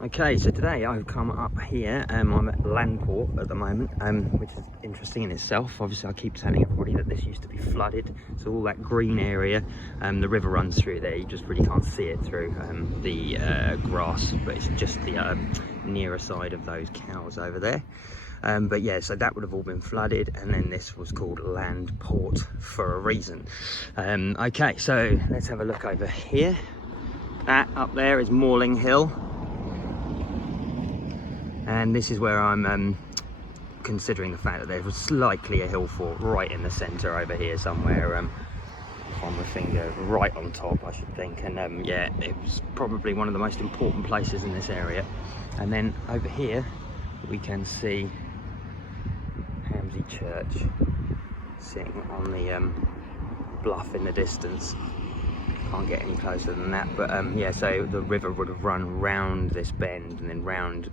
Okay, so today I've come up here, I'm at Landport at the moment, which is interesting in itself. Obviously I keep telling everybody that this used to be flooded, so all that green area, the river runs through there, you just really can't see it through the grass, but it's just the nearer side of those cows over there. But yeah, so that would have all been flooded, and then this was called Landport for a reason. Okay, so let's have a look over here. That up there is Morling Hill. And this is where I'm considering the fact that there was likely a hill fort right in the centre over here somewhere, on my finger, right on top I should think. And yeah, it was probably one of the most important places in this area. And then over here we can see Hamsey Church sitting on the bluff in the distance. Can't get any closer than that, but yeah, so the river would have run round this bend and then round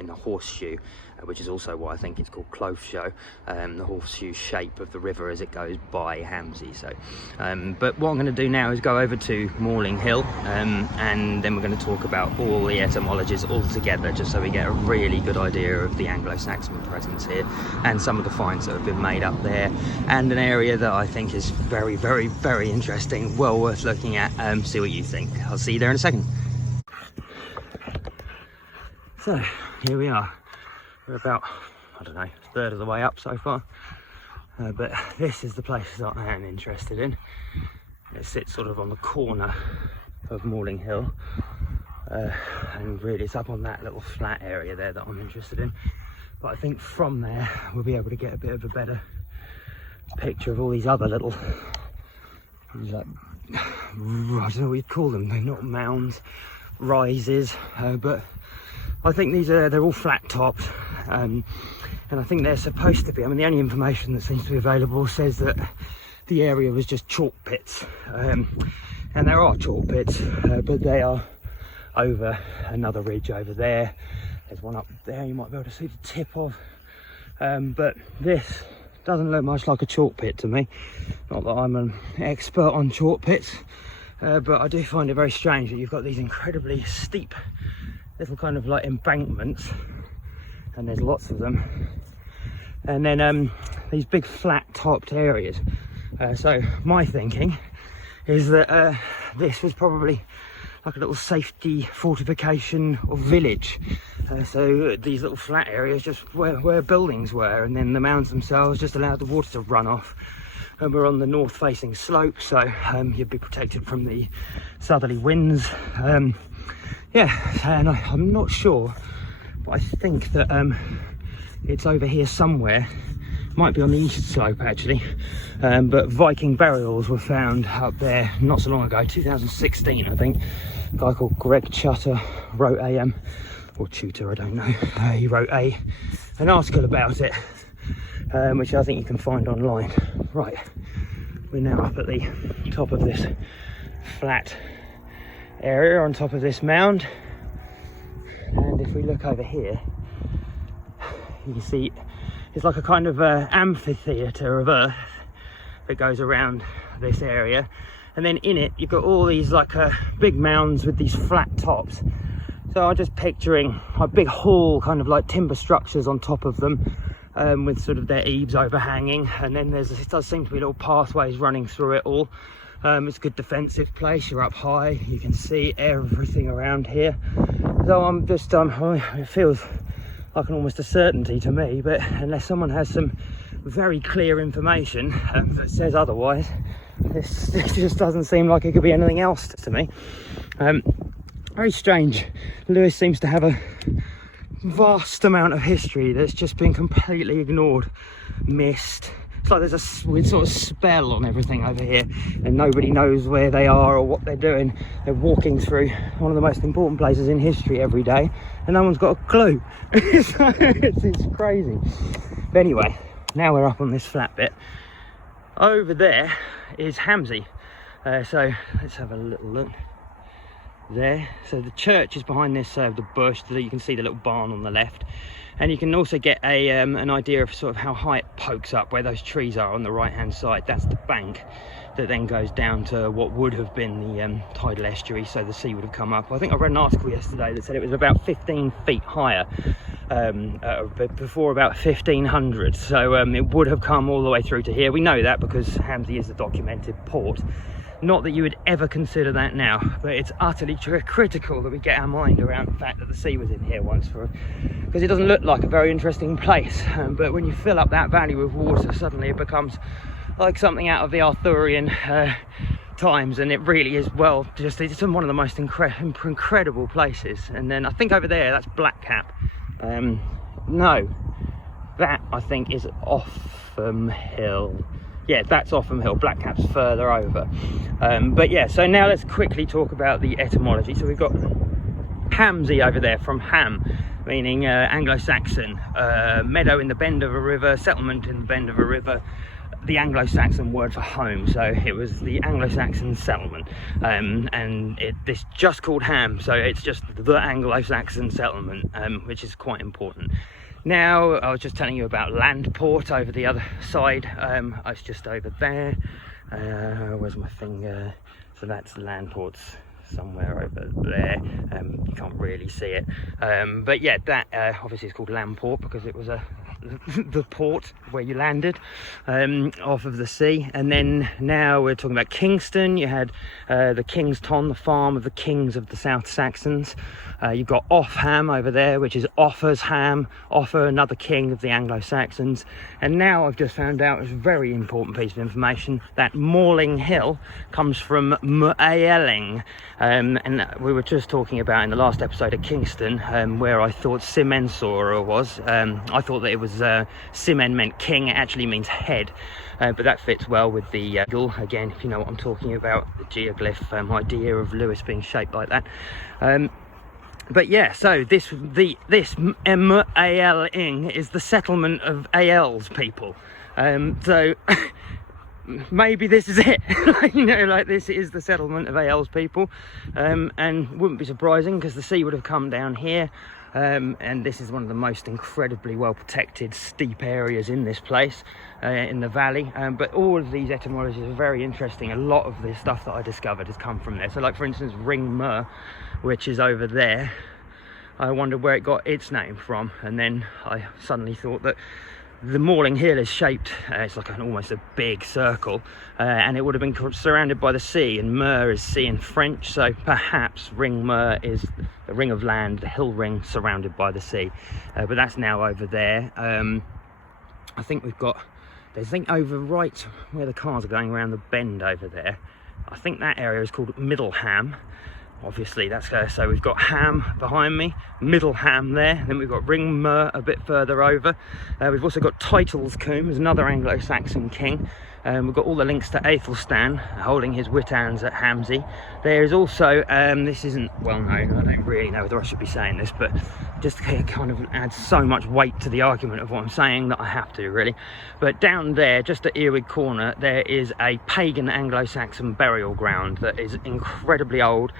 in a horseshoe, which is also why I think it's called Clove Show, the horseshoe shape of the river as it goes by Hamsey. So but what I'm going to do now is go over to Morling Hill, and then we're going to talk about all the etymologies all together, just so we get a really good idea of the Anglo Saxon presence here and some of the finds that have been made up there, and an area that I think is very, very, very interesting, well worth looking at. See what you think. I'll see you there in a second. So here we are, we're about, I don't know, a third of the way up so far, but this is the place that I am interested in. It sits sort of on the corner of Morling Hill, and really it's up on that little flat area there that I'm interested in, but I think from there we'll be able to get a bit of a better picture of all these other little, like, I don't know what you'd call them, they're not mounds, rises, but I think they're all flat topped, and I think they're supposed to be, I mean the only information that seems to be available says that the area was just chalk pits, and there are chalk pits, but they are over another ridge over there. There's one up there you might be able to see the tip of, but this doesn't look much like a chalk pit to me. Not that I'm an expert on chalk pits, but I do find it very strange that you've got these incredibly steep little kind of like embankments, and there's lots of them, and then these big flat topped areas. So my thinking is that this was probably like a little safety fortification or village. So these little flat areas just where buildings were, and then the mounds themselves just allowed the water to run off. And we're on the north facing slope, so you'd be protected from the southerly winds. Yeah, and I'm not sure, but I think that it's over here somewhere. Might be on the east slope actually, but Viking burials were found up there not so long ago, 2016 I think. A guy called Greg Chutter wrote or Tutor, I don't know, he wrote an article about it, which I think you can find online. Right, we're now up at the top of this flat area on top of this mound, and if we look over here you can see it's like a kind of amphitheatre of earth that goes around this area, and then in it you've got all these like big mounds with these flat tops. So I'm just picturing a big hall, kind of like timber structures on top of them, with sort of their eaves overhanging, and then it does seem to be little pathways running through it all. It's a good defensive place, you're up high, you can see everything around here. So I'm just, it feels like almost a certainty to me, but unless someone has some very clear information that says otherwise, this just doesn't seem like it could be anything else to me. Very strange. Lewes seems to have a vast amount of history that's just been completely ignored, missed. It's like there's a weird sort of spell on everything over here, and nobody knows where they are or what they're doing. They're walking through one of the most important places in history every day, and no one's got a clue. It's crazy. But anyway, now we're up on this flat bit. Over there is Hamsey. So let's have a little look. There, so the church is behind this the bush, so that you can see the little barn on the left, and you can also get a an idea of sort of how high it pokes up where those trees are on the right hand side. That's the bank that then goes down to what would have been the tidal estuary, so the sea would have come up. I think I read an article yesterday that said it was about 15 feet higher before about 1500, so it would have come all the way through to here. We know that because Hamsey is a documented port. Not that you would ever consider that now, but it's utterly critical that we get our mind around the fact that the sea was in here once, because it doesn't look like a very interesting place, but when you fill up that valley with water, suddenly it becomes like something out of the Arthurian times, and it really is, well, just it's one of the most incredible places. And then I think over there, that's Blackcap. No, that I think is Offham Hill. Yeah, that's Offham Hill. Blackcap's further over. But yeah, so now let's quickly talk about the etymology. So we've got Hamsey over there, from ham, meaning Anglo Saxon, meadow in the bend of a river, settlement in the bend of a river, the Anglo Saxon word for home. So it was the Anglo Saxon settlement, and this just called Ham, so it's just the Anglo Saxon settlement, which is quite important. Now, I was just telling you about Landport over the other side. I was just over there. Where's my finger? So that's Landport's somewhere over there. You can't really see it. But yeah, that obviously is called Landport because it was the port where you landed off of the sea. And then now we're talking about Kingston. You had the King's Ton, the farm of the kings of the South Saxons. You've got Offham over there, which is Offa's ham, Offa, another king of the Anglo Saxons. And now I've just found out, it's a very important piece of information, that Morling Hill comes from Aelle. And we were just talking about in the last episode of Kingston, where I thought Simensora was. I thought that it was Simen meant king, it actually means head. But that fits well with the eagle, again, if you know what I'm talking about, the geoglyph idea of Lewes being shaped like that. But yeah, so this Aelle is the settlement of Aelle's people. So maybe this is it. You know, like this is the settlement of Aelle's people, and wouldn't be surprising because the sea would have come down here. And this is one of the most incredibly well protected steep areas in this place, in the valley. But all of these etymologies are very interesting. A lot of the stuff that I discovered has come from there. So like, for instance, Ring Mer, which is over there, I wondered where it got its name from, and then I suddenly thought that the Morling Hill is shaped, it's like almost a big circle, and it would have been surrounded by the sea, and Mer is sea in French, so perhaps Ring Mer is the ring of land, the hill ring surrounded by the sea. But that's now over there. I think we've got, there's, I think over right where the cars are going around the bend over there, I think that area is called Middleham. Obviously that's so we've got Ham behind me, Middleham there, then we've got Ring Mer a bit further over. We've also got Titelscombe, who's another Anglo-Saxon king. We've got all the links to Aethelstan holding his Wittans at Hamsey. There is also, this isn't well known, I don't really know whether I should be saying this, but just kind of adds so much weight to the argument of what I'm saying that I have to, really. But down there, just at Earwig Corner, there is a pagan Anglo-Saxon burial ground that is incredibly old.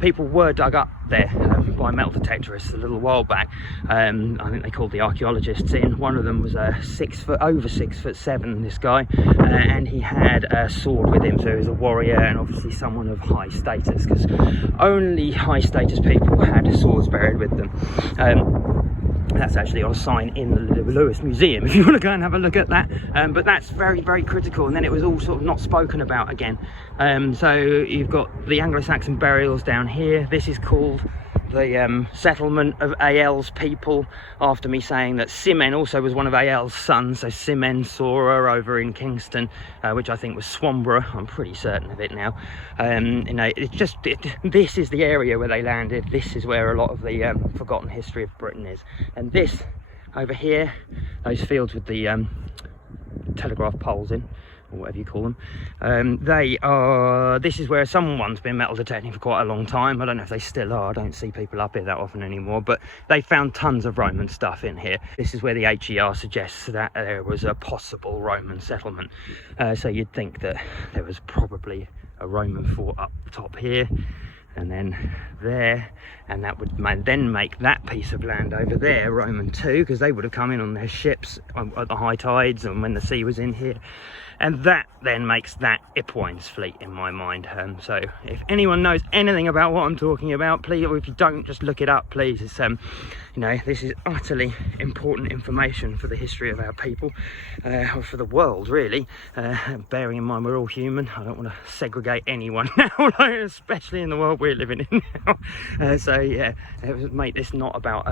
People were dug up there by metal detectorists a little while back. I think they called the archaeologists in. One of them was over 6'7", this guy. And he had a sword with him, so he was a warrior and obviously someone of high status, because only high status people had swords buried with them. That's actually on a sign in the Lewes Museum if you want to go and have a look at that. But that's very, very critical. And then it was all sort of not spoken about again. So you've got the Anglo-Saxon burials down here. This is called the settlement of Aelle's people, after me saying that Simen also was one of Aelle's sons, so Simensora over in Kingston, which I think was Swamborough. I'm pretty certain of it now. You know, it's just this is the area where they landed. This is where a lot of the forgotten history of Britain is. And this over here, those fields with the telegraph poles in, or whatever you call them, they are, this is where someone's been metal detecting for quite a long time. I don't know if they still are, I don't see people up here that often anymore, but they found tons of Roman stuff in here. This is where the HER suggests that there was a possible Roman settlement. So you'd think that there was probably a Roman fort up top here, and then there, and that would then make that piece of land over there Roman too, because they would have come in on their ships at the high tides and when the sea was in here. And that then makes that Ipwinesfleet in my mind. So if anyone knows anything about what I'm talking about, please, or if you don't, just look it up, please. It's you know, this is utterly important information for the history of our people, or for the world, really. Bearing in mind we're all human, I don't want to segregate anyone now, especially in the world we're living in now. So yeah, let's make this not about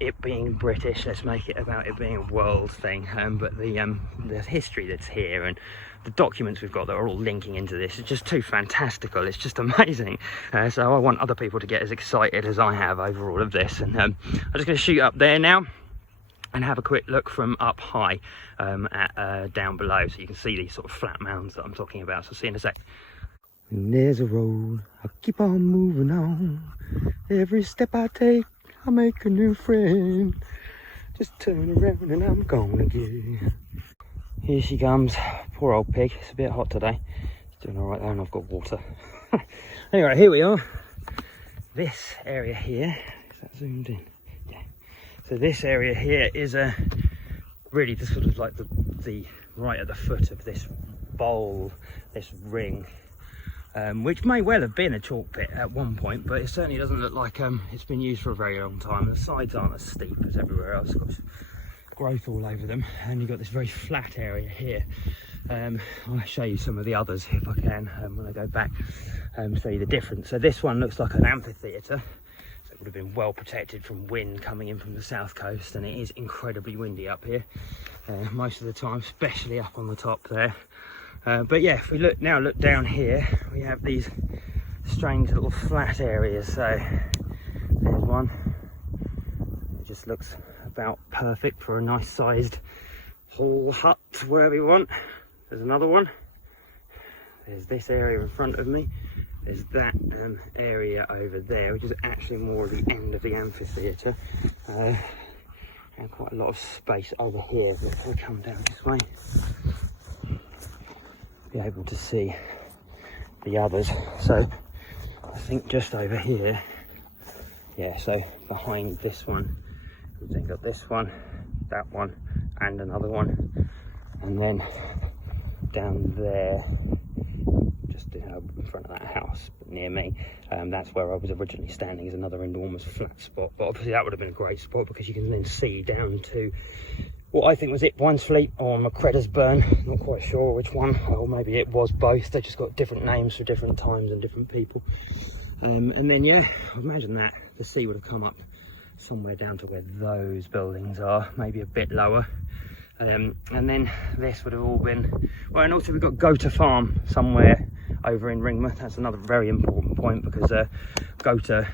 it being British. Let's make it about it being a world thing. But the history that's here and the documents we've got that are all linking into this is just too fantastical. It's just amazing. So I want other people to get as excited as I have over all of this. And I'm just going to shoot up there now and have a quick look from up high at down below, so you can see these sort of flat mounds that I'm talking about. So I'll see you in a sec. And there's a road, I keep on moving on. Every step I take, I make a new friend. Just turn around and I'm gone again. Here she comes, poor old pig. It's a bit hot today. It's doing all right there, and I've got water. Anyway, here we are. This area here, is that zoomed in? Yeah. So this area here is really the sort of like the right at the foot of this bowl, this ring, which may well have been a chalk pit at one point, but it certainly doesn't look like it's been used for a very long time. The sides aren't as steep as everywhere else. It's got growth all over them, and you've got this very flat area here. I'll show you some of the others if I can when I go back, show you the difference. So this one looks like an amphitheatre, so it would have been well protected from wind coming in from the south coast, and it is incredibly windy up here most of the time, especially up on the top there. But yeah, if we look down here, we have these strange little flat areas. So there's one, it just looks about perfect for a nice sized hall hut wherever you want. There's another one, there's this area in front of me, there's that area over there, which is actually more the end of the amphitheatre, and quite a lot of space over here. But if I come down this way, be able to see the others. So I think just over here, yeah, so behind this one we've then got this one, that one, and another one, and then down there, just in front of that house near me, that's where I was originally standing, is another enormous flat spot. But obviously that would have been a great spot because you can then see down to what I think was Ipwinesfleet or Macreda's Burn, not quite sure which one, or maybe it was both. They just got different names for different times and different people. And then yeah, I imagine that the sea would have come up somewhere down to where those buildings are, maybe a bit lower. And then this would have all been, well, and also we've got Gotha Farm somewhere over in Ringmouth. That's another very important point because Gotha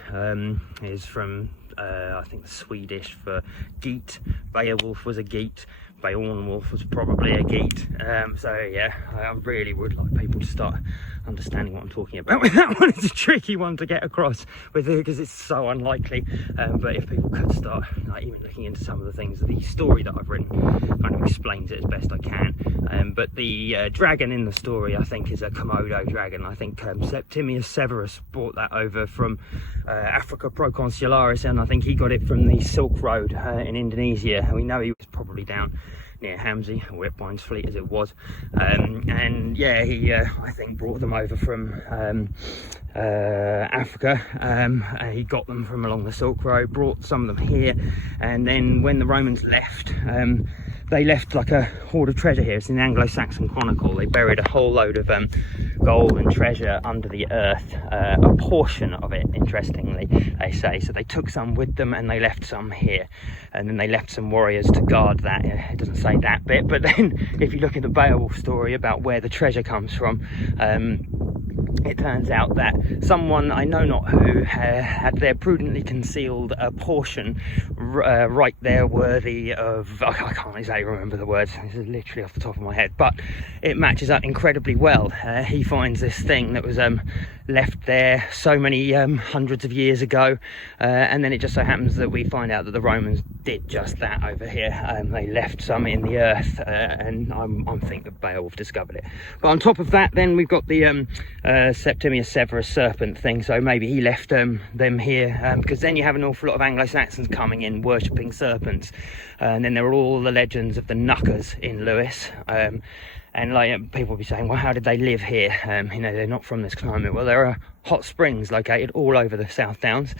is from I think the Swedish for geat. Beowulf was a geat. Beowulf was probably a geat. So yeah, I really would like people to start understanding what I'm talking about with that one. It's a tricky one to get across with it because it's so unlikely. But if people could start like even looking into some of the things, the story that I've written kind of explains it as best I can. But the dragon in the story, I think, is a Komodo dragon. I think Septimius Severus brought that over from Africa Proconsularis, and I think he got it from the Silk Road in Indonesia. We know he was probably down near Hamsey, or Ipwinesfleet as it was, and yeah, he I think brought them over from Africa, and he got them from along the Silk Road, brought some of them here, and then when the Romans left, they left like a hoard of treasure here. It's in the Anglo Saxon Chronicle. They buried a whole load of gold and treasure under the earth, a portion of it, interestingly, they say. So they took some with them and they left some here, and then they left some warriors to guard that. It doesn't say that bit, but then if you look at the Beowulf story about where the treasure comes from, it turns out that someone, I know not who, had there prudently concealed a portion right there worthy of, I can't exactly remember the words, this is literally off the top of my head, but it matches up incredibly well. He finds this thing that was left there so many hundreds of years ago, and then it just so happens that we find out that the Romans did just that over here. They left some in the earth, and I think that Beowulf discovered it. But on top of that, then we've got the Septimius Severus serpent thing, so maybe he left them here, because then you have an awful lot of Anglo Saxons coming in worshipping serpents, and then there are all the legends of the knuckers in Lewes, And like people will be saying, well, how did they live here? You know, they're not from this climate. Well, there are hot springs located all over the South Downs.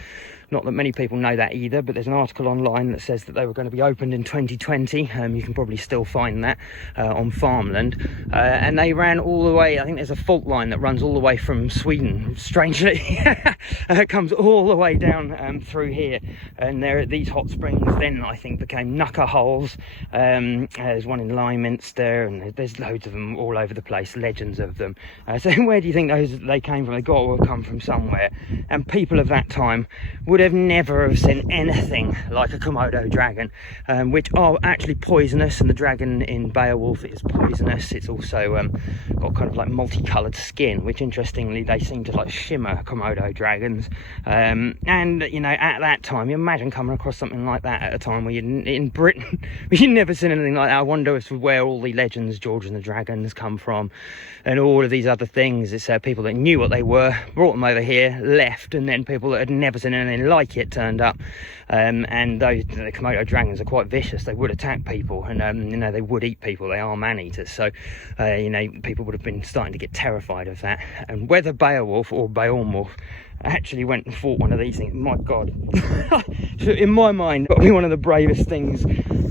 Not that many people know that either, but there's an article online that says that they were going to be opened in 2020. You can probably still find that on farmland. And they ran all the way, I think there's a fault line that runs all the way from Sweden, strangely. It comes all the way down through here. And there, these hot springs then, I think, became knucker holes. There's one in Lyminster, and there's loads of them all over the place, legends of them. So where do you think they came from? They got to have come from somewhere. And people of that time would have never have seen anything like a Komodo dragon, which are actually poisonous, and the dragon in Beowulf is poisonous. It's also got kind of like multicoloured skin, which interestingly they seem to like shimmer, Komodo dragons. And you know, at that time, you imagine coming across something like that at a time where in Britain you'd never seen anything like that. I wonder if where all the legends, George and the Dragons, come from, and all of these other things. It's people that knew what they were, brought them over here, left, and then people that had never seen anything like it turned up. And those, the Komodo dragons are quite vicious. They would attack people, and you know, they would eat people. They are man-eaters. So you know, people would have been starting to get terrified of that. And whether Beowulf or Beowulf actually went and fought one of these things, my God, in my mind, probably one of the bravest things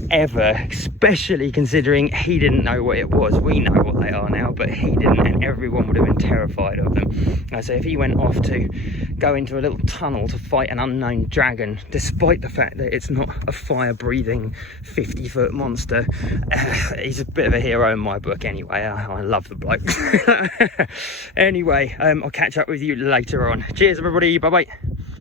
ever, especially considering he didn't know what it was. We know what they are now, but he didn't, and everyone would have been terrified of them. So if he went off to go into a little tunnel to fight an unknown dragon, despite the fact that it's not a fire-breathing 50-foot monster, he's a bit of a hero in my book anyway. I love the bloke. Anyway, I'll catch up with you later on. Cheers everybody, bye bye.